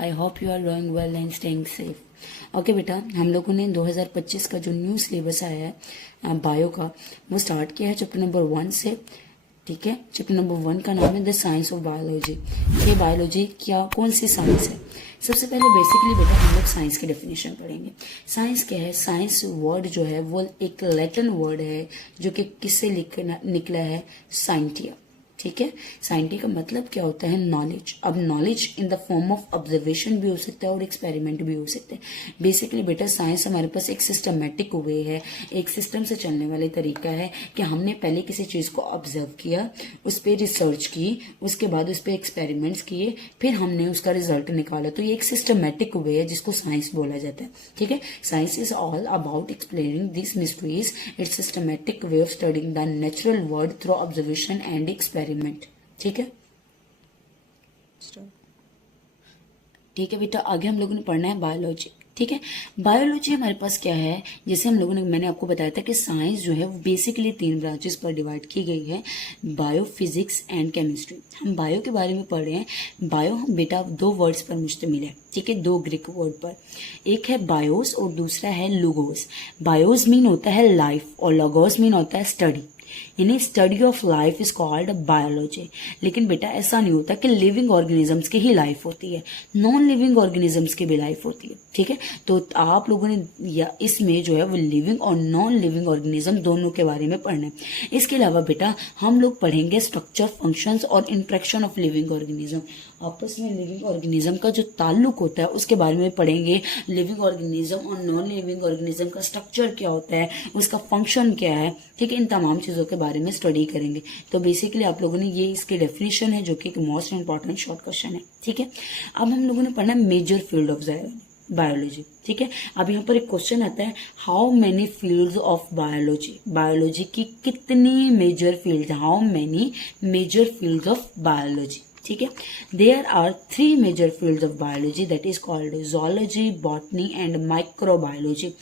I hope you are doing well and staying safe. Okay बेटा, हम लोगों ने 2025 का जो न्यू सिलेबस आया है बायो का, वो स्टार्ट किया है चैप्टर नंबर 1 से। ठीक है, चैप्टर नंबर 1 का नाम है द साइंस ऑफ बायोलॉजी। ये बायोलॉजी क्या, कौन सी साइंस है? सबसे पहले बेसिकली बेटा हम लोग साइंस की डेफिनेशन पढ़ेंगे। साइंस क्या है? साइंस वर्ड जो है वो एक लैटिन वर्ड है जो कि किससे निकला है? साइंटिया। ठीक है, साइंटिफिक का मतलब क्या होता है? नॉलेज। अब knowledge in the form of observation भी हो सकता है और एक्सपेरिमेंट भी हो सकते हैं। बेसिकली बेटा साइंस हमारे पास एक सिस्टमेटिक वे है, एक सिस्टम से चलने वाले तरीका है कि हमने पहले किसी चीज को ऑब्जर्व किया, उस पर रिसर्च की, उसके बाद उस पर एक्सपेरिमेंट्स किए, फिर हमने उसका रिजल्ट निकाला। तो ये एक सिस्टमेटिक वे है जिसको साइंस बोला जाता है। ठीक है, science is all about explaining this mysteries, it's systematic way of studying the natural world through observation and experiment. ठीक है, ठीक है बेटा, आगे हम लोगों ने पढ़ना है बायोलॉजी। ठीक है, बायोलॉजी हमारे पास क्या है? जैसे हम लोगों ने, मैंने आपको बताया था कि साइंस जो है वो बेसिकली 3 ब्रांचेस पर डिवाइड की गई है, बायो, फिजिक्स एंड केमिस्ट्री। हम बायो के बारे में पढ़ रहे हैं। बायो बेटा 2 वर्ड्स पर मुश्तमिल है। ठीक है, 2 ग्रीक वर्ड पर, एक है बायोस और दूसरा है लोगोस। बायोस मीन होता है लाइफ और लोगोस मीन होता है स्टडी, यानी study of life is called biology. लेकिन बेटा ऐसा नहीं होता कि लिविंग ऑर्गेनिजम्स की ही लाइफ होती है, नॉन लिविंग ऑर्गेनिजम्स की भी लाइफ होती है। ठीक है, तो आप लोगों ने या इसमें जो है वो लिविंग और नॉन लिविंग ऑर्गेनिज्म दोनों के बारे में पढ़ना है। इसके अलावा बेटा हम लोग पढ़ेंगे स्ट्रक्चर, फंक्शंस और इंट्रैक्शन ऑफ लिविंग ऑर्गेनिज्म। आपस में लिविंग ऑर्गेनिज्म का जो ताल्लुक होता है उसके बारे में पढ़ेंगे। लिविंग ऑर्गेनिज्म और नॉन लिविंग ऑर्गेनिज्म का स्ट्रक्चर क्या होता है, उसका फंक्शन क्या है। ठीक है, इन तमाम चीजों के बारे में स्टडी करेंगे। तो बेसिकली आप लोगों ने ये इसकी डेफिनेशन है जो कि एक मोस्ट इंपॉर्टेंट शॉर्ट क्वेश्चन है। ठीक है, अब हम लोगों ने पढ़ना मेजर फील्ड ऑफ बायोलॉजी। ठीक है, अब यहाँ पर एक क्वेश्चन आता है, how many fields of biology? Biology की कितनी major field? How many major fields of biology? ठीक है, there are 3 major fields of biology, that is called zoology, botany and microbiology.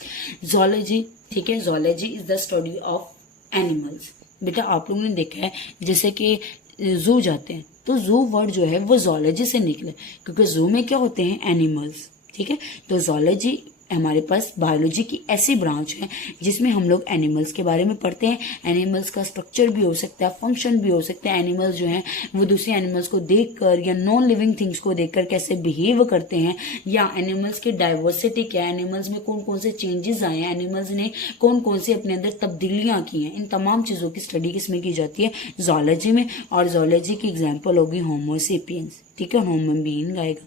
zoology, ठीक है, zoology is the study of animals. बेटा आप लोगों ने देखा है जैसे कि जू जाते हैं तो जू वर्ड जो है वो जोलॉजी से निकले, क्योंकि जू में क्या होते हैं? एनिमल्स। ठीक है, तो जोलॉजी हमारे पास बायोलॉजी की ऐसी ब्रांच है जिसमें हम लोग एनिमल्स के बारे में पढ़ते हैं। एनिमल्स का स्ट्रक्चर भी हो सकता है, फंक्शन भी हो सकता है। एनिमल्स जो हैं वो दूसरे एनिमल्स को देखकर या नॉन लिविंग थिंग्स को देखकर कैसे बिहेव करते हैं, या एनिमल्स की डाइवर्सिटी क्या है, एनिमल्स में कौन कौन से चेंजेस आए हैं, एनिमल्स ने कौन कौन से अपने अंदर तब्दीलियां की हैं। इन तमाम चीजों की स्टडी किसमें की जाती है? जोलॉजी में। और जोलॉजी की एग्जाम्पल होगी होमोसेपियंस। ठीक है, ह्यूमन बीइंग आएगा।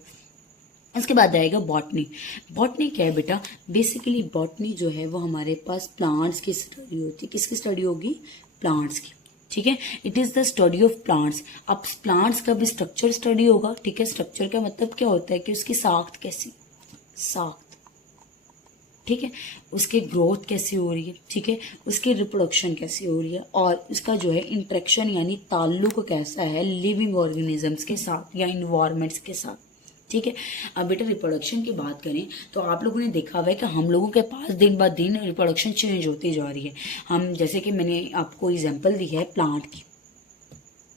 इसके बाद आएगा बॉटनी। बॉटनी क्या है बेटा? बेसिकली बॉटनी जो है वो हमारे पास प्लांट्स की स्टडी होती है। किसकी स्टडी होगी? प्लांट्स की। ठीक है, it is the study of plants. अब प्लांट्स का भी स्ट्रक्चर स्टडी होगा। ठीक है, स्ट्रक्चर का मतलब क्या होता है कि उसकी साख्त कैसी, साख्त, ठीक है, उसकी ग्रोथ कैसी हो रही है, ठीक है, उसकी रिप्रोडक्शन कैसी हो रही है, और उसका जो है इंट्रैक्शन यानी ताल्लुक कैसा है लिविंग ऑर्गेनिजम्स के साथ या इन्वायरमेंट्स के साथ। ठीक है, अब बेटा रिप्रोडक्शन की बात करें तो आप लोगों ने देखा हुआ है कि हम लोगों के पास दिन ब दिन रिप्रोडक्शन चेंज होती जा रही है। हम जैसे कि मैंने आपको एग्जांपल दी है प्लांट की।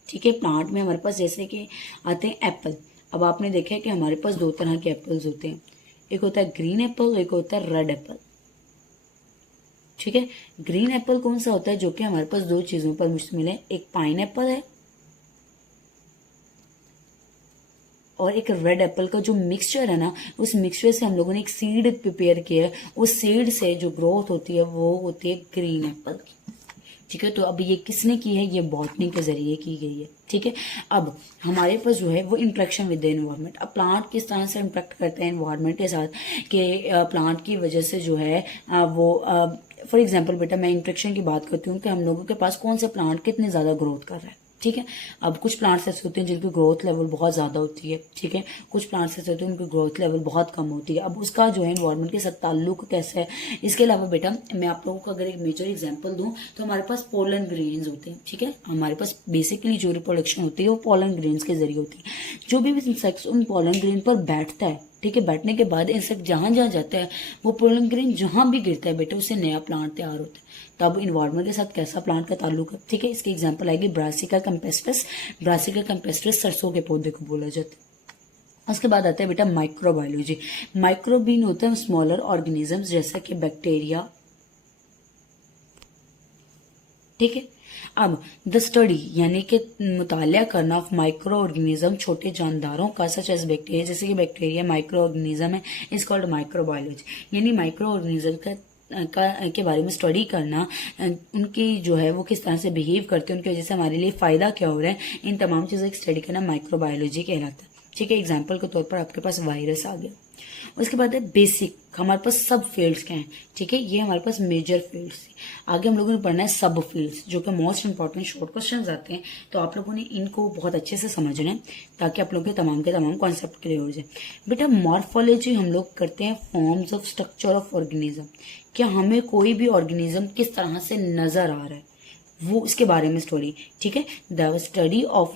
ठीक है, प्लांट में हमारे पास जैसे कि आते हैं एप्पल। अब आपने देखा है कि हमारे पास 2 तरह के एप्पल्स होते हैं, एक होता है ग्रीन एप्पल, एक होता है रेड एप्पल। ठीक है, ग्रीन एप्पल कौन सा होता है? जो कि हमारे पास 2 चीजों पर मुश्तमिल है, एक पाइन एप्पल है और एक रेड एप्पल का जो मिक्सचर है ना, उस मिक्सचर से हम लोगों ने एक सीड प्रिपेयर किया है। उस सीड से जो ग्रोथ होती है वो होती है ग्रीन एप्पल की। ठीक है, तो अब ये किसने की है? ये बॉटनी के जरिए की गई है। ठीक है, अब हमारे पास जो है वो इंट्रैक्शन विद द एनवायरनमेंट। अब प्लांट किस तरह से इंट्रैक्ट करते हैं एनवायरनमेंट के साथ कि प्लांट की वजह से जो है वो फॉर एग्जाम्पल बेटा मैं इंट्रैक्शन की बात करती हूँ कि हम लोगों के पास कौन से प्लांट कितने ज्यादा ग्रोथ कर रहा है। ठीक है, अब कुछ प्लांट्स ऐसे होते हैं जिनकी ग्रोथ लेवल बहुत ज्यादा होती है। ठीक है, कुछ प्लांट्स ऐसे होते हैं उनकी ग्रोथ लेवल बहुत कम होती है। अब उसका जो है एनवायरनमेंट के साथ ताल्लुक कैसा है? इसके अलावा बेटा मैं आप लोगों को अगर एक मेजर एग्जांपल दूं तो हमारे पास पोलन ग्रेन्स होते हैं। ठीक है, हमारे पास बेसिकली जो रिप्रोडक्शन होती है वो पोलन ग्रेन्स के जरिए होती है। जो भी इंसेक्ट्स उन पोलन ग्रेन पर बैठता है, ठीक है, बैठने के बाद इंसेक्ट जहां जहां जाता है वो पोलन ग्रेन जहां भी गिरता है बेटा उससे नया प्लांट तैयार होता है। तो अब इन्वायरमेंट के साथ कैसा प्लांट का ताल्लुक है? ठीक है, इसकी एग्जांपल आएगी ब्रासिका कैम्पेस्ट्रस। ब्रासिका कैम्पेस्ट्रस सरसों के पौधे को बोला जाता है। उसके बाद आता है बेटा माइक्रोबायोलॉजी। माइक्रोबीन होते हैं स्मॉलर ऑर्गेनिजम्स जैसा कि बैक्टीरिया, ठीक है। अब द स्टडी यानी कि मुताला करना ऑफ माइक्रो ऑर्गेनिज्म, छोटे जानदारों का, सच एज बैक्टीरिया, जैसे कि बैक्टीरिया माइक्रो ऑर्गेनिज्म है, इज कॉल्ड माइक्रोबायोलॉजी। यानी माइक्रो ऑर्गेनिज्म के बारे में स्टडी करना, उनकी जो है वो किस तरह से बिहेव करते हैं, उनकी वजह से हमारे लिए फायदा क्या हो रहा है, इन तमाम चीज़ों की स्टडी करना माइक्रोबायोलॉजी कहलाता है, ठीक है। एग्जाम्पल के तौर पर आपके पास वायरस आ गया। उसके बाद है बेसिक, हमारे पास सब फील्ड्स क्या हैं, ठीक है, ये हमारे पास मेजर फील्ड्स थी। आगे हम लोगों ने पढ़ना है सब फील्ड्स, जो कि मोस्ट इंपॉर्टेंट शॉर्ट क्वेश्चंस आते हैं, तो आप लोगों ने इनको बहुत अच्छे से समझना है ताकि आप लोगों के तमाम कॉन्सेप्ट क्लियर हो जाए। बेटा मॉर्फोलॉजी हम लोग करते हैं forms of structure of organism, क्या हमें कोई भी ऑर्गेनिज्म किस तरह से नजर आ रहा है वो इसके बारे में स्टोरी, ठीक है। The study of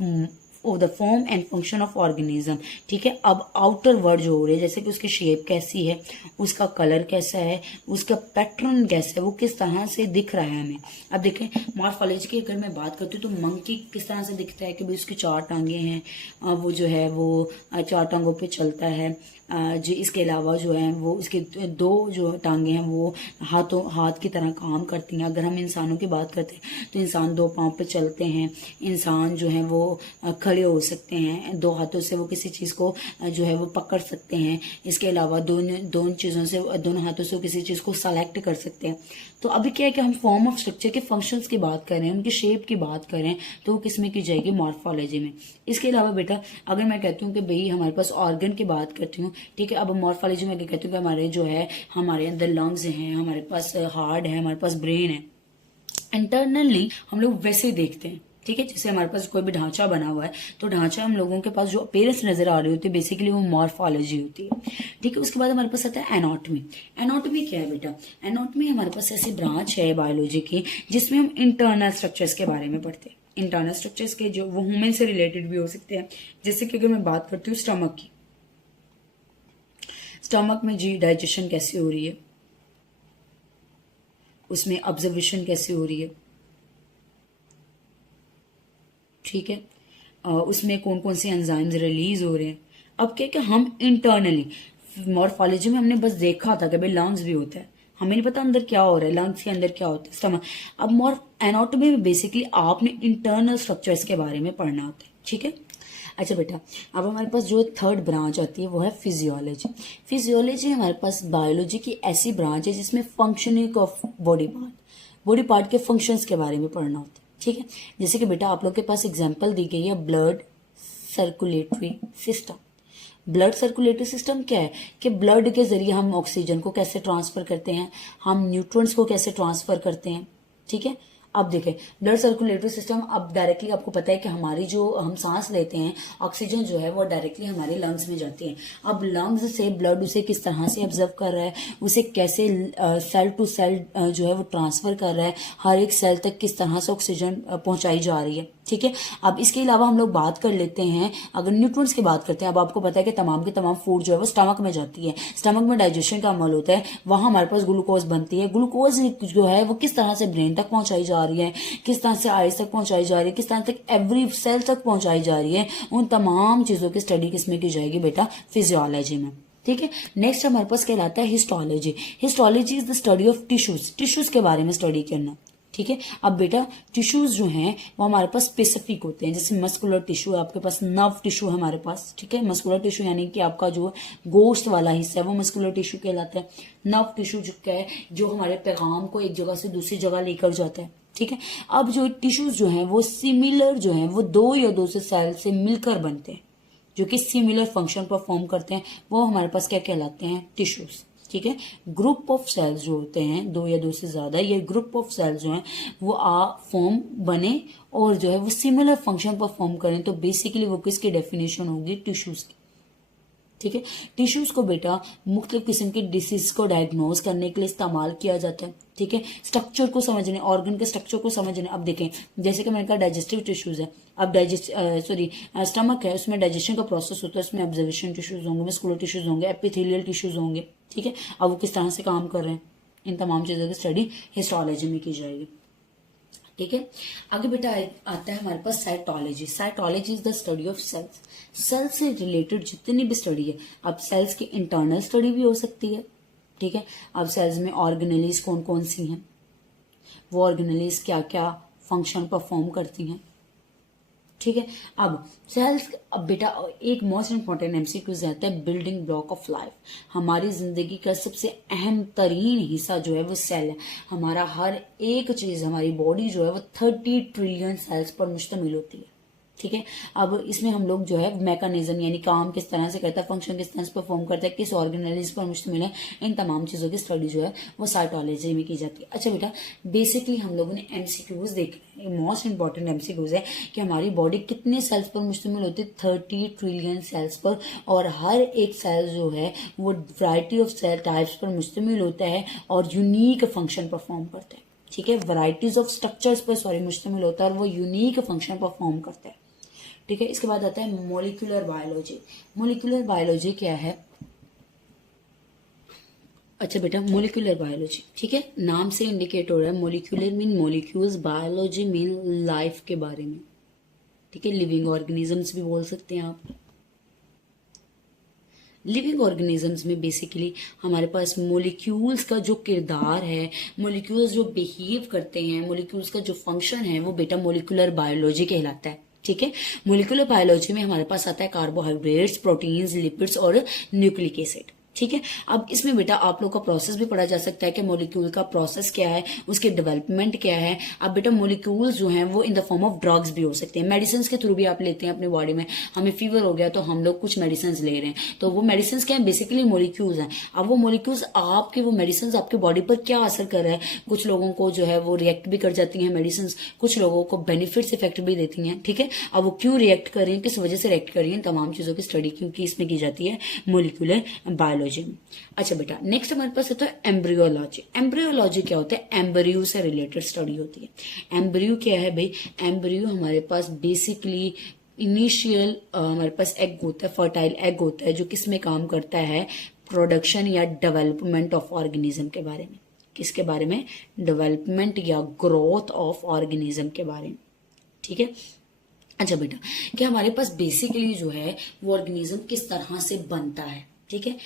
the form and function of organism, ठीक है। अब आउटर वर्ड जो हो रहे हैं, जैसे कि उसकी शेप कैसी है, उसका कलर कैसा है, उसका पैटर्न कैसा है, वो किस तरह से दिख रहा है हमें। अब देखें मॉर्फोलॉजी की अगर मैं बात करती हूँ तो मंकी किस तरह से दिखता है कि भाई उसकी 4 टांगे हैं, वो जो है वो 4 टांगों पे चलता है, जो इसके अलावा जो है वो उसके 2 जो टांगे हैं वो हाथ की तरह काम करती हैं। अगर हम इंसानों की बात करते हैं तो इंसान 2 पाँव पे चलते हैं, इंसान जो है वो खड़े हो सकते हैं, 2 हाथों से वो किसी चीज़ को जो है वो पकड़ सकते हैं, इसके अलावा दोनों चीज़ों से, दोनों हाथों से वो किसी चीज़ को सेलेक्ट कर सकते हैं। तो अभी क्या है कि हम फॉर्म ऑफ स्ट्रक्चर के फंक्शंस की बात करें, उनकी शेप की बात करें, तो वो किस में की जाएगी, मॉर्फोलॉजी में। इसके अलावा बेटा अगर मैं कहती हूँ कि भाई हमारे पास ऑर्गन की बात करती हूँ, ठीक है, अब मॉर्फोलॉजी में कहती हूँ कि हमारे जो है हमारे अंदर लंग्स हैं, हमारे पास हार्ट है, हमारे पास ब्रेन है। इंटरनली हम लोग वैसे ही देखते हैं, ठीक है, जैसे हमारे पास कोई भी ढांचा बना हुआ है तो ढांचा हम लोगों के पास जो अपीयरेंस नजर आ रही होती है बेसिकली वो मॉर्फोलॉजी होती है, ठीक है। उसके बाद हमारे पास आता है एनाटॉमी। एनाटॉमी क्या है बेटा, एनाटॉमी हमारे पास ऐसी ब्रांच है बायोलॉजी की जिसमें हम इंटरनल स्ट्रक्चर्स के बारे में पढ़ते हैं। इंटरनल स्ट्रक्चर्स के जो वो ह्यूमन से रिलेटेड भी हो सकते हैं, जैसे कि अगर मैं बात करती हूँ स्टमक की, स्टमक में जी डाइजेशन कैसे हो रही है, उसमें ऑब्जर्वेशन कैसे हो रही है, ठीक है, उसमें कौन कौन से एंजाइम्स रिलीज हो रहे हैं। अब क्या कि हम इंटरनली मॉर्फोलॉजी में हमने बस देखा था कि भाई लंग्स भी होता है, हमें नहीं पता अंदर क्या हो रहा है, लंग्स के अंदर क्या होता है, स्टमक। अब एनाटॉमी में बेसिकली आपने इंटरनल स्ट्रक्चर्स के बारे में पढ़ना होता है, ठीक है। अच्छा बेटा अब हमारे पास जो 3rd ब्रांच आती है वो है फिजियोलॉजी। फिजियोलॉजी हमारे पास बायोलॉजी की ऐसी ब्रांच है जिसमें फंक्शनिंग ऑफ बॉडी पार्ट के फंक्शंस के बारे में पढ़ना होता है, ठीक है। जैसे कि बेटा आप लोग के पास एग्जांपल दी गई है blood circulatory system. Blood circulatory system क्या है कि ब्लड के जरिए हम ऑक्सीजन को कैसे ट्रांसफर करते हैं, हम न्यूट्रॉन्स को कैसे ट्रांसफर करते हैं, ठीक है। अब देखें ब्लड सर्कुलेटरी सिस्टम, अब डायरेक्टली आपको पता है कि हमारी जो हम सांस लेते हैं ऑक्सीजन जो है वो डायरेक्टली हमारे लंग्स में जाती है। अब लंग्स से ब्लड उसे किस तरह से ऑब्जर्व कर रहा है, उसे कैसे सेल टू सेल जो है वो ट्रांसफर कर रहा है, हर एक सेल तक किस तरह से ऑक्सीजन पहुंचाई जा रही है, ठीक है। अब इसके अलावा हम लोग बात कर लेते हैं अगर न्यूट्रिएंट्स की बात करते हैं, अब आपको पता है कि तमाम के तमाम फूड जो है वो स्टमक में जाती है, स्टमक में डाइजेशन का अमल होता है, वहां हमारे पास ग्लूकोज बनती है, ग्लूकोज जो है वो किस तरह से ब्रेन तक पहुंचाई जा रही है, किस तरह से आइज तक पहुंचाई जा रही है, किस तरह तक एवरी सेल तक पहुंचाई जा रही है, उन तमाम चीजों की स्टडी किसमें की जाएगी बेटा, फिजियोलॉजी में, ठीक है। नेक्स्ट हमारे पास कहलाता है histology. Histology is the study of tissues के बारे में स्टडी करना, ठीक है। अब बेटा टिश्यूज जो हैं वो हमारे पास स्पेसिफिक होते हैं, जैसे मस्कुलर टिश्यू है आपके पास, नर्व टिश्यू है हमारे पास, ठीक है। मस्कुलर टिश्यू यानी कि आपका जो गोश्त वाला हिस्सा है वो मस्कुलर टिश्यू कहलाता है। नर्व टिश्यू जो क्या है जो हमारे पैगाम को एक जगह से दूसरी जगह लेकर जाता है, ठीक है। अब जो टिश्यूज जो हैं वो सिमिलर जो हैं वो 2 या 2 से सेल से मिलकर बनते हैं, जो कि सिमिलर फंक्शन परफॉर्म करते हैं, वो हमारे पास क्या कहलाते हैं, टिश्यूज, ठीक है। ग्रुप ऑफ सेल्स जो होते हैं 2 या 2 से ज्यादा, ये ग्रुप ऑफ सेल्स जो हैं वो फॉर्म बने और जो है वो सिमिलर फंक्शन परफॉर्म करें, तो बेसिकली वो किसकी डेफिनेशन होगी, टिश्यूज की, ठीक है। टिश्यूज को बेटा मुख्तलिफ किस्म की डिसीज को डायग्नोज करने के लिए इस्तेमाल किया जाता है, ठीक है। स्ट्रक्चर को समझने, ऑर्गन के स्ट्रक्चर को समझने, अब देखें जैसे कि मैंने कहा डाइजेस्टिव टिश्यूज है, अब स्टमक है, उसमें डाइजेशन का प्रोसेस होता है, उसमें ऑब्जर्वेशन टिश्यूज होंगे, मस्कुलर टिश्यूज होंगे, एपिथेलियल टिश्यूज होंगे, ठीक है। अब वो किस तरह से काम कर रहे हैं, इन तमाम चीजों की स्टडी हिस्टोलॉजी में की जाएगी। ठीक है। आगे बेटा आता है हमारे पास cytology. Cytology is the study of cells. Cells से रिलेटेड जितनी भी स्टडी है, अब सेल्स की इंटरनल स्टडी भी हो सकती है, ठीक है। अब सेल्स में ऑर्गेनेलीज कौन कौन सी हैं, वो ऑर्गेनेलीज क्या क्या फंक्शन परफॉर्म करती हैं, ठीक है। अब सेल्स, अब बेटा एक मोस्ट इंपॉर्टेंट एमसीक्यूज आता है बिल्डिंग ब्लॉक ऑफ लाइफ। हमारी जिंदगी का सबसे अहम तरीन हिस्सा जो है वो सेल है। हमारा हर एक चीज, हमारी बॉडी जो है वो 30 ट्रिलियन सेल्स पर मुश्तमिल होती है, ठीक है। अब इसमें हम लोग जो है मैकेनिज्म यानी काम किस तरह से करता है, फंक्शन किस तरह से परफॉर्म करता है, किस ऑर्गेनेलिज पर मुश्तमिल है, इन तमाम चीजों की स्टडी जो है वो साइटोलॉजी में की जाती है। अच्छा बेटा, बेसिकली हम लोगों ने एमसीक्यूज देखे, मोस्ट इंपॉर्टेंट एमसीक्यूज है कि हमारी बॉडी कितने सेल्स पर मुश्तमिल होती है, 30 ट्रिलियन सेल्स पर, और हर एक सेल जो है वो वैरायटी ऑफ सेल टाइप्स पर मुश्तमिल होता है और यूनिक फंक्शन परफॉर्म करता है, ठीक है। वैरायटीज ऑफ स्ट्रक्चर्स पर मुश्तमिल होता है और वो यूनिक फंक्शन परफॉर्म करता है, ठीक है। इसके बाद आता है मॉलिक्यूलर बायोलॉजी। मॉलिक्यूलर बायोलॉजी क्या है? अच्छा बेटा, मॉलिक्यूलर बायोलॉजी, ठीक है, नाम से इंडिकेट हो रहा है, molecular mean molecules, biology mean life के बारे में, ठीक है। लिविंग ऑर्गेनिजम्स भी बोल सकते हैं आप। लिविंग ऑर्गेनिजम्स में बेसिकली हमारे पास मॉलिक्यूल्स का जो किरदार है, मॉलिक्यूल्स जो बिहेव करते हैं, मॉलिक्यूल्स का जो फंक्शन है, वो बेटा मॉलिक्यूलर बायोलॉजी कहलाता है, ठीक है। मॉलिक्यूलर बायोलॉजी में हमारे पास आता है कार्बोहाइड्रेट्स, प्रोटीन्स, लिपिड्स और न्यूक्लिक एसिड, ठीक है। अब इसमें बेटा आप लोग का प्रोसेस भी पढ़ा जा सकता है कि मॉलिक्यूल का प्रोसेस क्या है, उसके डेवलपमेंट क्या है। अब बेटा मॉलिक्यूल्स जो हैं वो in the form of drugs भी हो सकते हैं, मेडिसिन के थ्रू भी आप लेते हैं अपने बॉडी में। हमें फीवर हो गया तो हम लोग कुछ मेडिसिन ले रहे हैं, तो वो मेडिसिन क्या है, बेसिकली मॉलिक्यूल्स हैं। अब वो मॉलिक्यूल्स आपके, वो मेडिसिन आपके बॉडी पर क्या असर कर रहा है, कुछ लोगों को जो है वो रिएक्ट भी कर जाती है मेडिसिन, कुछ लोगों को बेनिफिट्स इफेक्ट भी देती हैं, ठीक है। अब वो क्यों रिएक्ट कर रही है, किस वजह से रिएक्ट कर रही है, तमाम चीजों की स्टडी क्योंकि इसमें की जाती है मॉलिक्यूलर बायोलॉजी में। अच्छा बेटा, नेक्स्ट हमारे पास होता है एम्ब्रियोलॉजी। एम्ब्रियोलॉजी क्या होता है? एम्ब्रियो से रिलेटेड स्टडी होती है। एम्ब्रियो क्या है भाई? एम्ब्रियो हमारे पास बेसिकली इनिशियल हमारे पास एग होता है, फर्टाइल एग होता है, जो किस में काम करता है, प्रोडक्शन या डेवलपमेंट ऑफ ऑर्गेनिज्म के बारे में। किसके बारे में? डेवलपमेंट या ग्रोथ ऑफ ऑर्गेनिज्म के बारे में, ठीक है। अच्छा बेटा, कि हमारे पास बेसिकली जो है वो ऑर्गेनिज्म किस तरह से बनता है, ठीक है।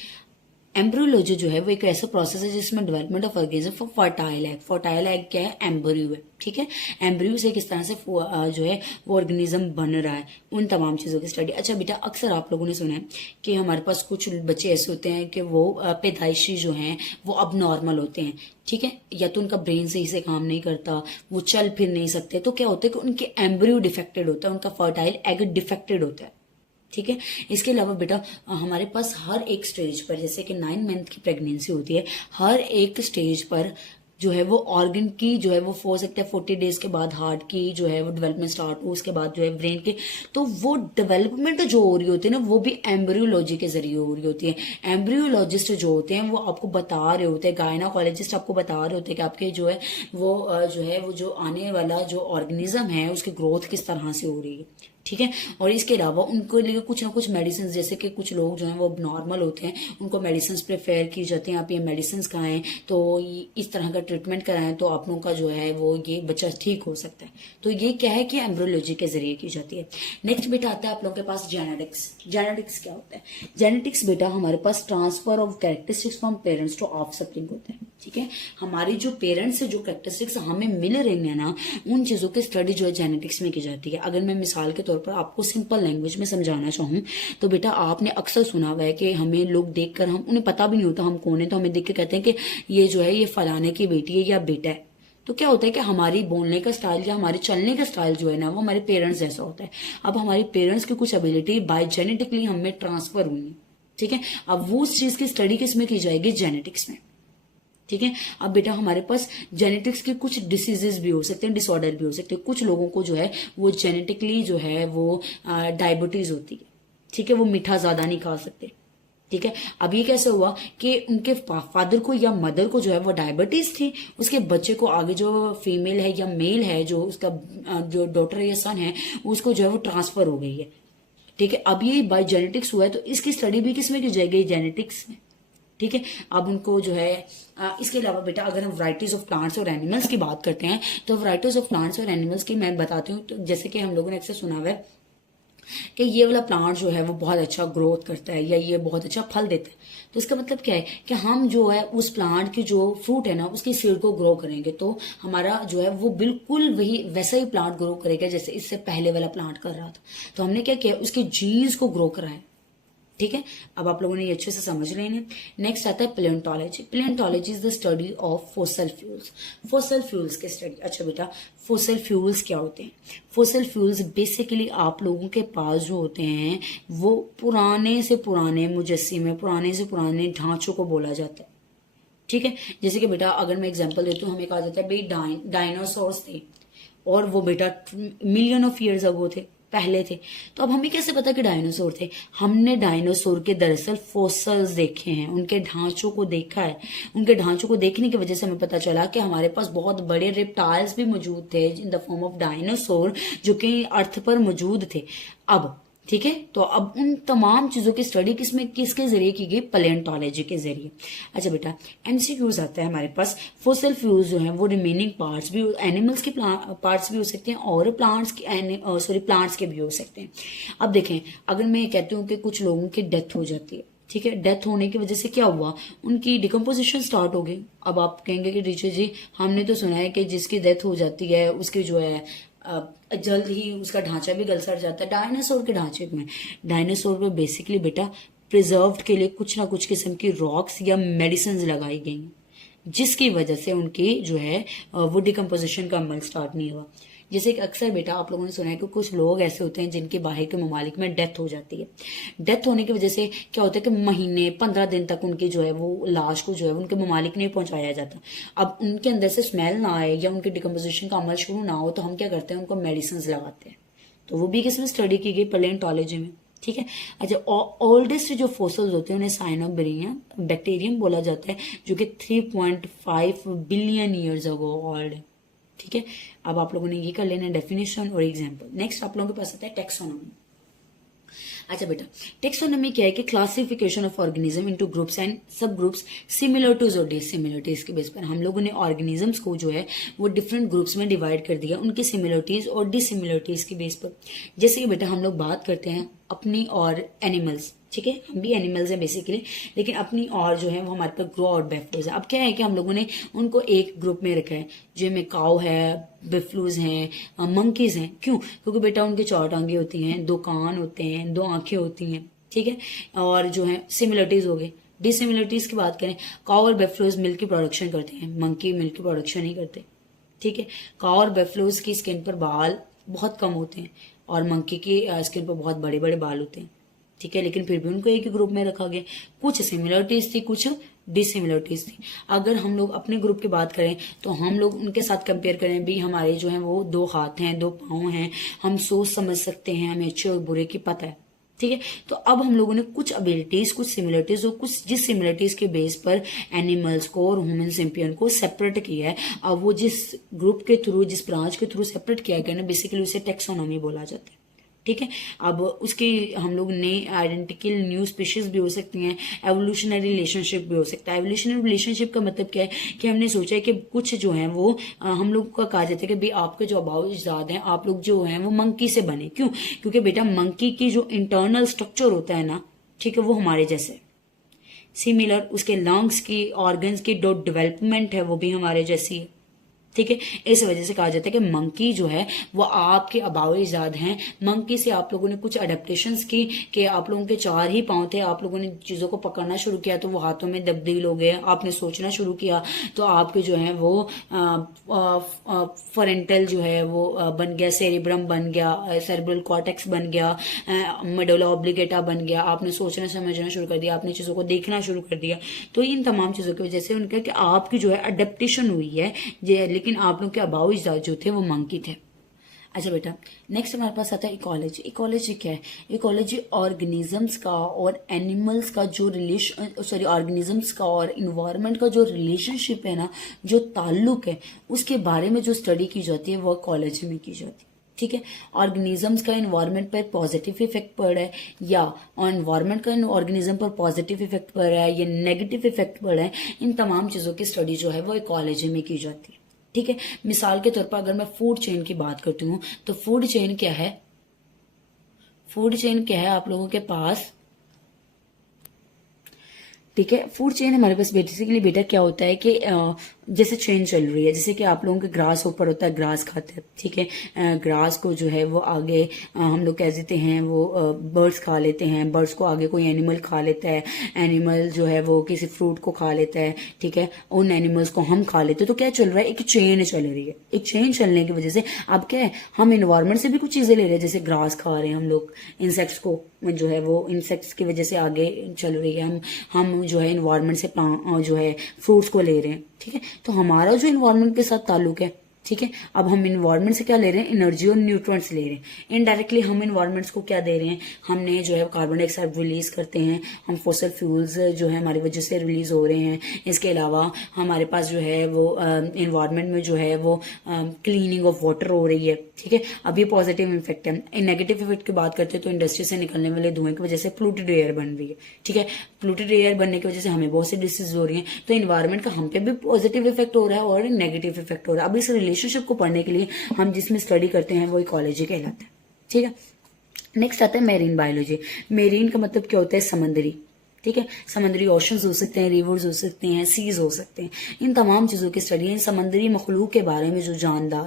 एम्ब्रियोलॉजी जो है वो एक ऐसा प्रोसेस है जिसमें development of organism for fertile egg. Fertile egg क्या है? एम्ब्रियो है, ठीक है। एम्ब्रियो से किस तरह से जो है वो ऑर्गेनिज्म बन रहा है, उन तमाम चीजों की स्टडी। अच्छा बेटा, अक्सर आप लोगों ने सुना है कि हमारे पास कुछ बच्चे ऐसे होते हैं कि वो पैदाइशी जो हैं वो अब नॉर्मल होते हैं, ठीक है, या तो उनका ब्रेन सही से काम नहीं करता, वो चल फिर नहीं सकते, तो क्या होता है कि उनके एम्ब्रियो डिफेक्टेड होता है, उनका फर्टाइल एग डिफेक्टेड होता है, ठीक है। इसके अलावा बेटा हमारे पास हर एक स्टेज पर, जैसे कि 9 मंथ की प्रेगनेंसी होती है, हर एक स्टेज पर जो है वो ऑर्गन की जो है वो हो सकता है 40 डेज के बाद हार्ट की जो है वो डेवलपमेंट स्टार्ट हो, उसके बाद जो है ब्रेन के, तो वो डेवलपमेंट जो हो रही होती है ना वो भी एम्ब्रियोलॉजी के जरिए हो रही होती है। एम्ब्रियोलॉजिस्ट जो होते हैं वो आपको बता रहे होते हैं, गायनाकोलॉजिस्ट आपको बता रहे होते हैं कि आपके जो है वो जो आने वाला जो ऑर्गेनिज्म है उसकी ग्रोथ किस तरह से हो रही है, ठीक है। और इसके अलावा उनको लिए कुछ ना कुछ मेडिसिन, जैसे कि कुछ लोग जो हैं वो नॉर्मल होते हैं, उनको मेडिसिन प्रेफर की जाती हैं, आप ये मेडिसिन खाएं तो इस तरह का ट्रीटमेंट कराएं तो आप लोगों का जो है वो ये बच्चा ठीक हो सकता है। तो ये क्या है कि एम्ब्रियोलॉजी के जरिए की जाती है। नेक्स्ट बेटा आता है आप लोगों के पास जेनेटिक्स। जेनेटिक्स क्या होता है? जेनेटिक्स बेटा हमारे पास transfer of characteristics from parents to offspring होता है, ठीक है। हमारी जो पेरेंट्स से जो कैरेक्टरिस्टिक्स हमें मिल रही है ना, उन चीजों की स्टडी जो है जेनेटिक्स में की जाती है। अगर मैं मिसाल के तौर पर आपको सिंपल लैंग्वेज में समझाना चाहूँ तो बेटा आपने अक्सर सुना हुआ है कि हमें लोग देखकर, हम उन्हें पता भी नहीं होता हम कौन है, तो हमें देख के कहते हैं कि ये जो है ये फलाने की बेटी है या बेटा है। तो क्या होता है कि हमारी बोलने का स्टाइल या हमारे चलने का स्टाइल जो है ना वो हमारे पेरेंट्स जैसा होता है। अब हमारे पेरेंट्स की कुछ एबिलिटी बाय जेनेटिकली हमें ट्रांसफर हुई, ठीक है। अब वो उस चीज की स्टडी किसमें की जाएगी? जेनेटिक्स में, ठीक है। अब बेटा हमारे पास जेनेटिक्स के कुछ डिसीजेस भी हो सकते हैं, डिसऑर्डर भी हो सकते हैं। कुछ लोगों को जो है वो जेनेटिकली जो है वो डायबिटीज होती है, ठीक है, वो मीठा ज्यादा नहीं खा सकते, ठीक है। अब ये कैसे हुआ कि उनके फादर को या मदर को जो है वो डायबिटीज थी, उसके बच्चे को आगे जो फीमेल है या मेल है, जो उसका जो डॉटर या सन है, उसको जो है वो ट्रांसफर हो गई है, ठीक है। अब ये बाय जेनेटिक्स हुआ है, तो इसकी स्टडी भी किसमें की जाएगी? जेनेटिक्स में, ठीक है। अब उनको जो है इसके अलावा बेटा अगर हम वैरायटीज ऑफ प्लांट्स और एनिमल्स की बात करते हैं तो वैरायटीज ऑफ प्लांट्स और एनिमल्स की मैं बताती हूँ। तो जैसे कि हम लोगों ने अक्सर सुना हुआ है कि ये वाला प्लांट जो है वो बहुत अच्छा ग्रोथ करता है या ये बहुत अच्छा फल देता है, तो इसका मतलब क्या है कि हम जो है उस प्लांट की जो फ्रूट है ना उसकी सीड को ग्रो करेंगे तो हमारा जो है वो बिल्कुल वही वैसा ही प्लांट ग्रो करेगा जैसे इससे पहले वाला प्लांट कर रहा था। तो हमने क्या किया, उसके जीन्स को ग्रो कराया। ठीक है, अब आप लोगों ने ये अच्छे से समझ लेना। नेक्स्ट आता है paleontology. Paleontology is the study of fossil fuels. Fossil fuels की स्टडी। अच्छा बेटा, फोसल फ्यूल्स क्या होते हैं? फोसल फ्यूल्स बेसिकली आप लोगों के पास जो होते हैं वो पुराने से पुराने मुजस्सिमे, पुराने से पुराने ढांचों को बोला जाता है। ठीक है, जैसे कि बेटा अगर मैं एग्जांपल देती हूँ, हमें कहा जाता है भाई डायनासोर्स थे और वो बेटा मिलियन ऑफ ईयर्स अगो थे, पहले थे। तो अब हमें कैसे पता कि डायनासोर थे? हमने डायनासोर के दरअसल फोसल्स देखे हैं, उनके ढांचों को देखा है। उनके ढांचों को देखने की वजह से हमें पता चला कि हमारे पास बहुत बड़े रेप्टाइल्स भी मौजूद थे in the form of dinosaur, जो कि अर्थ पर मौजूद थे। अब ठीक है, तो अब उन तमाम चीजों की स्टडी किसके जरिए की गई? पलेंटोलॉजी के जरिए। अच्छा बेटा, एमसीक्यूज आता है हमारे पास। फोसिल फ्यूल्स जो है वो रिमेनिंग पार्ट्स भी, एनिमल्स के पार्ट्स भी हो सकते हैं और प्लांट्स के भी हो सकते हैं। अब देखें, अगर मैं कहती हूँ कि कुछ लोगों की डेथ हो जाती है, ठीक है, डेथ होने की वजह से क्या हुआ, उनकी डिकम्पोजिशन स्टार्ट हो गई। अब आप कहेंगे कि टीचर जी हमने तो सुना है कि जिसकी डेथ हो जाती है उसकी जो है जल्द ही उसका ढांचा भी गल सड़ जाता है। डायनासोर के ढांचे में, डायनासोर में बेसिकली बेटा प्रिजर्व्ड के लिए कुछ ना कुछ किस्म की रॉक्स या मेडिसिन लगाई गई, जिसकी वजह से उनकी जो है वो डिकम्पोजिशन का अमल स्टार्ट नहीं हुआ। जैसे कि अक्सर बेटा आप लोगों ने सुना है कि कुछ लोग ऐसे होते हैं जिनके बाहर के ममालिक में डेथ हो जाती है। डेथ होने की वजह से क्या होता है कि महीने 15 दिन तक उनकी जो है वो लाश को जो है उनके ममालिक नहीं पहुंचाया जाता। अब उनके अंदर से स्मेल ना आए या उनके डिकम्पोजिशन का अमल शुरू ना हो तो हम क्या करते हैं, उनको मेडिसिन लगाते हैं। तो वो भी किसमें स्टडी की गई? पैलेंटोलॉजी में। ठीक है। अच्छा, ओल्डेस्ट जो फोसल्स होते हैं उन्हें साइनोबैक्टीरियम बैक्टीरियम बोला जाता है, जो कि 3.5 बिलियन ईयर्स अगो ओल्ड है। ठीक है, अब आप लोगों ने ये कर लेना डेफिनेशन और एग्जांपल। नेक्स्ट आप लोगों के पास आता है टेक्सोनॉमी। अच्छा बेटा, टेक्सोनॉमी क्या है कि classification of organism into groups and सब ग्रुप्स सिमिलरिटीज और डिसिमिलरिटीज के बेस पर हम लोगों ने ऑर्गेनिजम्स को जो है वो डिफरेंट ग्रुप्स में डिवाइड कर दिया उनकी सिमिलरिटीज और डिसिमिलरिटीज के बेस पर। जैसे कि बेटा हम लोग बात करते हैं अपनी और एनिमल्स, ठीक है, हम भी एनिमल्स हैं बेसिकली, लेकिन अपनी और जो है वो हमारे पास ग्रो और बेफ्लूज है। अब क्या है कि हम लोगों ने उनको एक ग्रुप में रखा है, जिनमें काउ है, बेफ्लूज हैं, मंकीज हैं। क्यों? क्योंकि बेटा उनके 4 टांगे होती हैं, 2 कान होते हैं, 2 आंखें होती हैं। ठीक है, और जो है सिमिलरिटीज हो गई। डिसिमिलरिटीज की बात करें, काउ और बेफ्लूज मिल्क की प्रोडक्शन करते हैं, मंकी मिल्क की प्रोडक्शन नहीं करते। ठीक है, काउ और बेफ्लूज की स्किन पर बाल बहुत कम होते हैं और मंकी की स्किन पर बहुत बड़े बड़े बाल होते हैं। ठीक है, लेकिन फिर भी उनको एक ही ग्रुप में रखा गया। कुछ सिमिलरिटीज थी, कुछ डिसिमिलरिटीज थी। अगर हम लोग अपने ग्रुप की बात करें तो हम लोग उनके साथ कंपेयर करें भी, हमारे जो है वो 2 हाथ हैं, 2 पाँव हैं, हम सोच समझ सकते हैं, हमें अच्छे और बुरे की पता है। ठीक है, तो अब हम लोगों ने कुछ एबिलिटीज, कुछ सिमिलरिटीज और कुछ डिसिमिलरिटीज के बेस पर एनिमल्स को और ह्यूमन सिम्पियन को सेपरेट किया है। अब वो जिस ग्रुप के थ्रू, जिस ब्रांच के थ्रू सेपरेट किया गया ना, बेसिकली उसे टेक्सोनॉमी बोला जाता है। ठीक है, अब उसकी हम लोग नई आइडेंटिकल न्यू स्पीशीज भी हो सकती हैं, एवोल्यूशनरी रिलेशनशिप भी हो सकता है। एवोल्यूशनरी रिलेशनशिप का मतलब क्या है कि हमने सोचा है कि कुछ जो है वो हम लोग का कहा जाता है कि भाई आपके जो आबाऊ इजाद हैं, आप लोग जो हैं वो मंकी से बने। क्यों? क्योंकि बेटा मंकी की जो इंटरनल स्ट्रक्चर होता है ना, ठीक है, वो हमारे जैसे सिमिलर, उसके लंग्स की, ऑर्गन्स की जो डेवलपमेंट है वो भी हमारे जैसी है। ठीक है, इस वजह से कहा जाता है कि मंकी जो है वो आपके आबाओ इजाद हैं। मंकी से आप लोगों ने कुछ अडेप्टेशंस की कि आप लोगों के 4 ही पांव थे, आप लोगों ने चीजों को पकड़ना शुरू किया तो वो हाथों में तब्दील हो गए, आपने सोचना शुरू किया तो आपके जो है वो फ्रंटल जो है वो बन गया, सेरिब्रम बन गया, सेरेब्रल कॉर्टेक्स बन गया, मेडुला ऑब्लिगेटा बन गया, आपने सोचना समझना शुरू कर दिया, आपने चीजों को देखना शुरू कर दिया। तो इन तमाम चीजों की वजह से उनका कि आपकी जो है अडेप्टेशन हुई है, लेकिन आप लोग के आबाऊ इजाद जो थे वो मंकी थे। अच्छा बेटा, नेक्स्ट हमारे पास आता है इकोलॉजी। इकोलॉजी क्या है? इकोलॉजी ऑर्गेनिजम्स का और एनिमल्स का जो ऑर्गेनिजम्स का और इन्वायरमेंट का जो रिलेशनशिप है ना, जो ताल्लुक है, उसके बारे में जो स्टडी की जाती है वो इकोलॉजी में की जाती है। ठीक है, ऑर्गेनिजम्स का इन्वायरमेंट पर पॉजिटिव इफेक्ट पड़ रहा है या एनवायरमेंट का ऑर्गेनिज्म पर पॉजिटिव इफेक्ट पड़ रहा है या नेगेटिव इफेक्ट पड़ रहा है, इन तमाम चीजों की स्टडी जो है वो इकोलॉजी में की जाती है। ठीक है, मिसाल के तौर पर अगर मैं फूड चेन की बात करती हूँ तो फूड चेन क्या है, फूड चेन क्या है आप लोगों के पास, ठीक है, फूड चेन हमारे पास बेसिकली बेटा क्या होता है कि जैसे चेन चल रही है, जैसे कि आप लोगों के ग्रास ऊपर होता है, ग्रास खाते हैं, ठीक है, ग्रास को जो है वो आगे हम लोग कह देते हैं वो बर्ड्स खा लेते हैं, बर्ड्स को आगे कोई एनिमल खा लेता है, एनिमल जो है वो किसी फ्रूट को खा लेता है, ठीक है, उन एनिमल्स को हम खा लेते हैं। तो क्या चल रहा है, एक चेन चल रही है, एक चेन चलने की वजह से अब क्या है, हम इन्वायरमेंट से भी कुछ चीजें ले रहे हैं, जैसे ग्रास खा रहे हैं हम लोग, इंसेक्ट्स को जो है वो इंसेक्ट्स की वजह से आगे चल रही है, हम जो है इन्वायरमेंट से जो है फ्रूट्स को ले रहे हैं। ठीक है, तो हमारा जो इन्वायरमेंट के साथ ताल्लुक है, ठीक है, अब हम इन्वायरमेंट से क्या ले रहे हैं, एनर्जी और न्यूट्रिएंट्स ले रहे हैं। इनडायरेक्टली हम इन्वायरमेंट्स को क्या दे रहे हैं, हमने जो है कार्बन डाइऑक्साइड रिलीज करते हैं, हम फॉसिल फ्यूल्स जो है हमारी वजह से रिलीज हो रहे हैं। इसके अलावा हमारे पास जो है वो इन्वायरमेंट में जो है वो क्लीनिंग ऑफ वाटर हो रही है। ठीक है, अब ये पॉजिटिव इफेक्ट है। नेगेटिव इफेक्ट की बात करते हैं तो इंडस्ट्री से निकलने वाले धुएं की वजह से पोल्यूटेड एयर बन रही है। ठीक है, पोल्यूटेड एयर बनने की वजह से हमें बहुत सी डिसीज हो रही है। तो इन्वायरमेंट का हम पे भी पॉजिटिव इफेक्ट हो रहा है और नेगेटिव इफेक्ट हो रहा है। अब इस रिलेशनशिप को पढ़ने के लिए हम जिसमें स्टडी करते हैं वो इकोलॉजी कहलाता है। ठीक है, नेक्स्ट आता है मेरीन बायोलॉजी। मेरीन का मतलब क्या होता है, समुद्री। ठीक है, समुद्री ओशंस हो सकते हैं, रिवर्स हो सकते हैं, सीज हो सकते हैं, इन तमाम चीजों की स्टडी है। समुद्री मखलूक के बारे में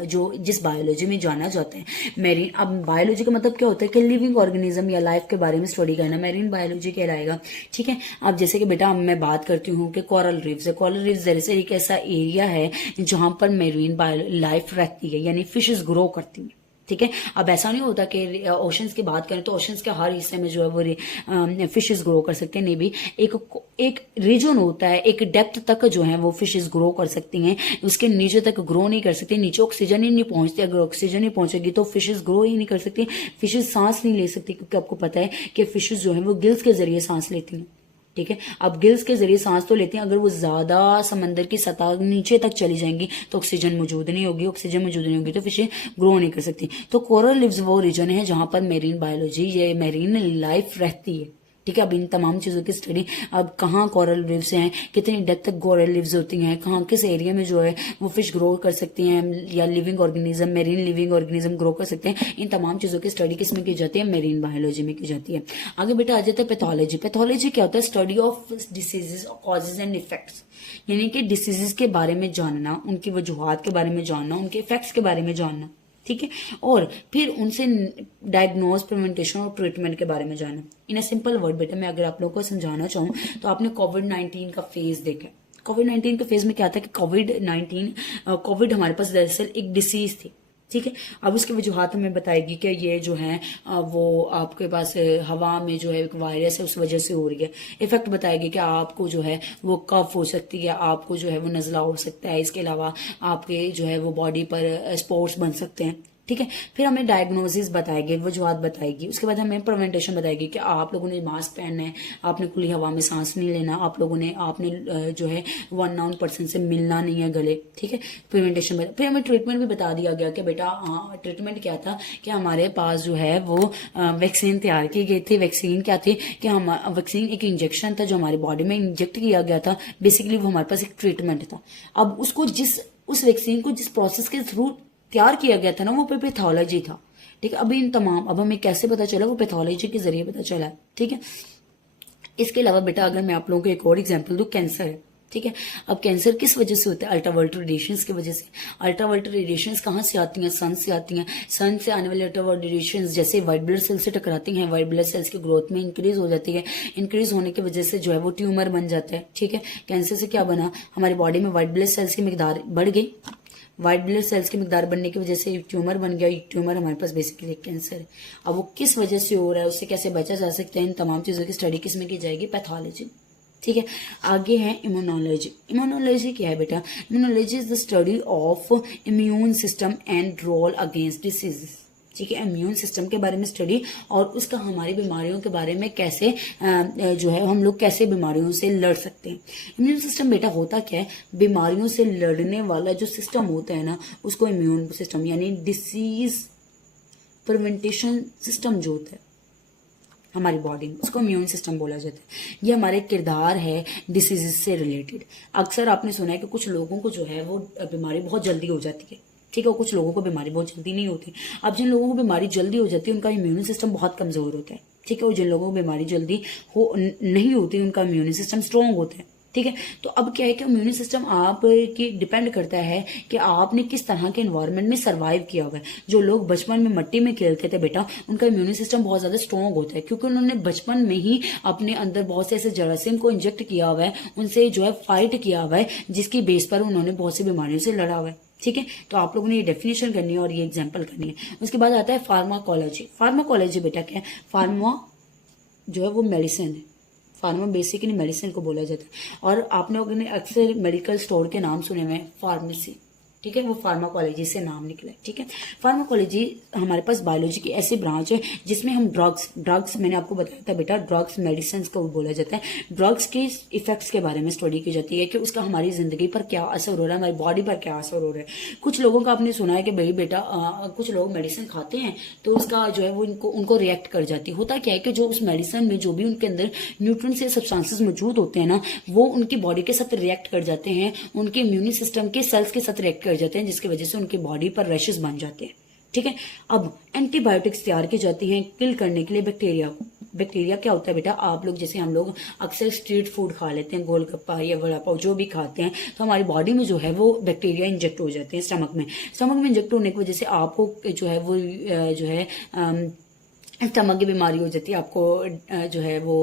जो जिस बायोलॉजी में जाना जाता है मेरीन। अब बायोलॉजी का मतलब क्या होता है कि लिविंग ऑर्गेनिज्म या लाइफ के बारे में स्टडी करना मेरीन बायोलॉजी कहलाएगा। ठीक है, अब जैसे कि बेटा मैं बात करती हूँ कि कोरल रीफ्स है, कोरल रीफ्स दरअसल एक ऐसा एरिया है जहां पर मेरीन लाइफ रहती है, यानी फिशेस ग्रो करती हैं। ठीक है, अब ऐसा नहीं होता कि ओशंस की बात करें तो ओशंस के हर हिस्से में जो है वो फिशेस ग्रो कर सकते हैं, नहीं भी एक रीजन होता है, एक डेप्थ तक जो है वो फिशेस ग्रो कर सकती हैं, उसके नीचे तक ग्रो नहीं कर सकती, नीचे ऑक्सीजन ही नहीं पहुंचती। अगर ऑक्सीजन नहीं पहुंचेगी तो फिशेस ग्रो ही नहीं कर सकती, फिशेस सांस नहीं ले सकती, क्योंकि आपको पता है कि फिशेस जो है वो गिल्स के जरिए सांस लेती हैं। ठीक है, अब गिल्स के जरिए सांस तो लेते हैं, अगर वो ज्यादा समंदर की सतह नीचे तक चली जाएंगी तो ऑक्सीजन मौजूद नहीं होगी, ऑक्सीजन मौजूद नहीं होगी तो फिशें ग्रो नहीं कर सकती। तो कोरल रीफ्स वो रीजन है जहां पर मेरीन बायोलॉजी, ये मेरीन लाइफ रहती है। ठीक है, अब इन तमाम चीजों की स्टडी, अब कहाँ कोरल रीफ्स हैं, कितनी डेप्थ तक कोरल रीफ्स होती हैं, कहाँ किस एरिया में जो है वो फिश ग्रो कर सकती हैं या living organism, marine living organism grow कर सकते हैं, इन तमाम चीजों की स्टडी किसमें की जाती है, मेरीन बायोलॉजी में की जाती है। आगे बेटा आ जाता है पैथोलॉजी। पैथोलॉजी क्या होता है, study of diseases, causes and effects, यानी कि डिसीजेज के बारे में जानना, उनकी वजूहात के बारे में जानना, उनके इफेक्ट्स के बारे में जानना। ठीक है, और फिर उनसे डायग्नोज, प्रिवेंटेशन और ट्रीटमेंट के बारे में जानना। इन अ सिंपल वर्ड बेटा मैं अगर आप लोगों को समझाना चाहूँ तो आपने कोविड-19 का फेज देखा। कोविड-19 के फेज में क्या था कि कोविड हमारे पास दरअसल एक डिसीज थी। ठीक है, अब उसकी वजूहत हमें बताएगी कि ये जो है वो आपके पास हवा में जो है एक वायरस है, उस वजह से हो रही है। इफेक्ट बताएगी कि आपको जो है वो कफ हो सकती है, आपको जो है वो नजला हो सकता है, इसके अलावा आपके जो है वो बॉडी पर स्पॉट्स बन सकते हैं। ठीक है, फिर हमें डायग्नोसिस बताएगी, वजूहत बताएगी, उसके बाद हमें प्रिवेंटेशन बताएगी कि आप लोगों ने मास्क पहनना है, आपने खुली हवा में सांस नहीं लेना, आपने जो है 1 नॉन पर्सन से मिलना नहीं है गले। ठीक है, प्रिवेंटेशन फिर हमें ट्रीटमेंट भी बता दिया गया कि बेटा ट्रीटमेंट क्या था कि हमारे पास जो है वो वैक्सीन तैयार की गई थी। वैक्सीन क्या थी कि हम वैक्सीन एक इंजेक्शन था जो हमारी बॉडी में इंजेक्ट किया गया था, बेसिकली वो हमारे पास एक ट्रीटमेंट था। अब उस वैक्सीन को जिस प्रोसेस के थ्रू तैयार किया गया था ना वो पैथोलॉजी था। ठीक है, अब हमें कैसे पता चला, वो पैथोलॉजी के जरिए पता चला। ठीक है, इसके अलावा बेटा अगर मैं आप लोगों को एक और एग्जांपल दूं, कैंसर है। ठीक है, अब कैंसर किस वजह से होता है, अल्ट्रावायलेट रेडिएशंस की वजह से। अल्ट्रावायलेट रेडिएशंस कहाँ से आती हैं, सन से आती हैं। सन से आने वाले अल्ट्रावायलेट रेडिएशंस जैसे व्हाइट ब्लड सेल्स से टकराती हैं, व्हाइट ब्लड सेल्स की ग्रोथ में इंक्रीज हो जाती है, इंक्रीज होने की वजह से जो है वो ट्यूमर बन जाता है। ठीक है, कैंसर से क्या बना, हमारी बॉडी में व्हाइट ब्लड सेल्स की मिकदार बढ़ गई, व्हाइट ब्लड सेल्स की मिकदार बढ़ने की वजह से ट्यूमर बन गया। ट्यूमर हमारे पास बेसिकली कैंसर है। अब वो किस वजह से हो रहा है, उससे कैसे बचा जा सकता है, इन तमाम चीजों की स्टडी किसमें की जाएगी, पैथोलॉजी। ठीक है, आगे है इम्यूनोलॉजी। इम्यूनोलॉजी क्या है बेटा, immunology is the study of immune system and role against diseases. ठीक है, इम्यून सिस्टम के बारे में स्टडी और उसका हमारी बीमारियों के बारे में कैसे जो है हम लोग कैसे बीमारियों से लड़ सकते हैं। इम्यून सिस्टम बेटा होता क्या है, बीमारियों से लड़ने वाला जो सिस्टम होता है ना उसको इम्यून सिस्टम यानी डिसीज प्रिवेंटेशन सिस्टम जो होता है हमारी बॉडी में, उसको इम्यून सिस्टम बोला जाता है। ये हमारे किरदार है डिसीजेस से रिलेटेड। अक्सर आपने सुना है कि कुछ लोगों को जो है वो बीमारी बहुत जल्दी हो जाती है, ठीक है, और कुछ लोगों को बीमारी बहुत जल्दी नहीं होती। अब जिन लोगों को बीमारी जल्दी हो जाती है उनका इम्यून सिस्टम बहुत कमजोर होता है, ठीक है, और जिन लोगों को बीमारी जल्दी हो नहीं होती उनका इम्यून सिस्टम स्ट्रांग होता है, ठीक है। तो अब क्या है कि इम्यून सिस्टम आप की डिपेंड करता है कि आपने किस तरह के एनवायरनमेंट में सरवाइव किया हुआ है। जो लोग बचपन में मिट्टी में खेलते थे बेटा, उनका इम्यून सिस्टम बहुत ज्यादा स्ट्रांग होता है, क्योंकि उन्होंने बचपन में ही अपने अंदर बहुत से ऐसे जरासीम को इंजेक्ट किया हुआ है, उनसे जो है फाइट किया हुआ है, जिसकी बेस पर उन्होंने बहुत सी बीमारियों से लड़ा हुआ है, ठीक है। तो आप लोगों ने ये डेफिनेशन करनी है और ये एग्जाम्पल करनी है। उसके बाद आता है फार्माकोलॉजी। फार्माकोलॉजी बेटा क्या है? फार्मा जो है वो मेडिसिन है। फार्मा बेसिकली मेडिसिन को बोला जाता है। और आप लोगों ने अक्सर मेडिकल स्टोर के नाम सुने हुए हैं, फार्मेसी, ठीक है, वो फार्माकोलॉजी से नाम निकला है, ठीक है। फार्माकोलॉजी हमारे पास बायोलॉजी की ऐसी ब्रांच है जिसमें हम ड्रग्स मैंने आपको बताया था बेटा, ड्रग्स मेडिसिन को बोला जाता है। ड्रग्स के इफेक्ट्स के बारे में स्टडी की जाती है कि उसका हमारी जिंदगी पर क्या असर हो रहा है, हमारी बॉडी पर क्या असर हो रहा है। कुछ लोगों का आपने सुना है कि भाई बेटा कुछ लोग मेडिसिन खाते हैं तो उसका जो है वो उनको रिएक्ट कर जाती है। होता क्या है कि जो उस मेडिसिन में जो भी उनके अंदर न्यूट्रिएंट्स या सब्सटेंसेस मौजूद होते हैं ना, वो उनकी बॉडी के साथ रिएक्ट कर जाते हैं, उनके इम्यून सिस्टम के सेल्स के साथ रिएक्ट कर जाते हैं, जिसकी वजह से उनकी बॉडी पर रैशेस बन जाते हैं, ठीक है। अब एंटीबायोटिक्स तैयार की जाती हैं किल करने के लिए बैक्टीरिया को। बैक्टीरिया क्या होता है बेटा? आप लोग जैसे हम लोग अक्सर स्ट्रीट फूड खा लेते हैं, गोलगप्पा या वड़ा पाव जो भी खाते हैं, तो हमारी बॉडी में जो है वो बैक्टीरिया इंजेक्ट हो जाते हैं स्टमक में इंजेक्ट होने की वजह से आपको जो है वो जो है स्टमक की बीमारी हो जाती है। आपको जो है वो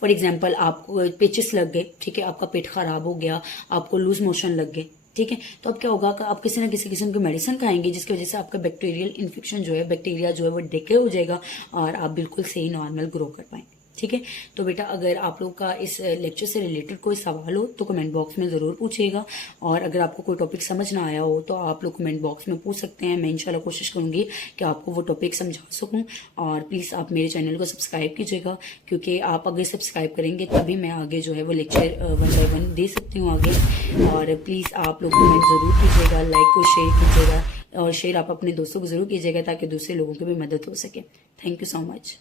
फॉर एग्जाम्पल आपको पेचिस लग गए, ठीक है, आपका पेट खराब हो गया, आपको लूज मोशन लग गए, ठीक है। तो अब क्या होगा कि आप किसी न किसी किस्म की मेडिसिन खाएंगे जिसकी वजह से आपका बैक्टीरियल इन्फेक्शन जो है, बैक्टीरिया जो है वो डिके हो जाएगा और आप बिल्कुल सही नॉर्मल ग्रो कर पाएंगे, ठीक है। तो बेटा अगर आप लोग का इस लेक्चर से रिलेटेड कोई सवाल हो तो कमेंट बॉक्स में जरूर पूछिएगा, और अगर आपको कोई टॉपिक समझ ना आया हो तो आप लोग कमेंट बॉक्स में पूछ सकते हैं। मैं इंशाल्लाह कोशिश करूंगी कि आपको वो टॉपिक समझा सकूं। और प्लीज आप मेरे चैनल को सब्सक्राइब कीजिएगा, क्योंकि आप अगर सब्सक्राइब करेंगे तभी मैं आगे जो है वो लेक्चर 1 बाय 1 दे सकती हूँ आगे। और प्लीज आप लोग कमेंट जरूर कीजिएगा, लाइक को शेयर कीजिएगा, और शेयर आप अपने दोस्तों को जरूर कीजिएगा ताकि दूसरे लोगों की भी मदद हो सके। Thank you so much.